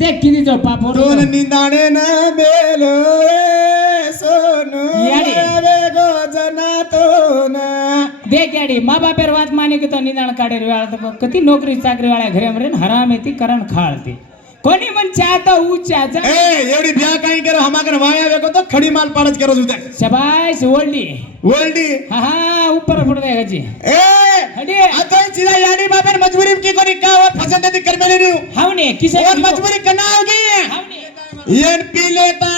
देख किती जो पापोर दोन निंदाणे न बेलो सोनू याडी. गो जनातोन देख याडी मा बापेर वात माने की तो निदान काढे रे वाळा तर किती नोकरी चाकरी वाळा घरे मरे हराम येती करण खाळते कोणी पण चाहता ऊ चाचा ए एवढी ब्या काही करो हमाकर वाया वेको तो खडी माल पाडच करत होता शबाश ओळली ओल्डी हा हा ऊपर पड़ जाएगा जी ए हडी आता सीधा याडी बाबर मजबूरी की कोनी का और फसंद दी कर मेले न्यू हावने किसे और मजबूरी करना होगी हावने एन पी लेता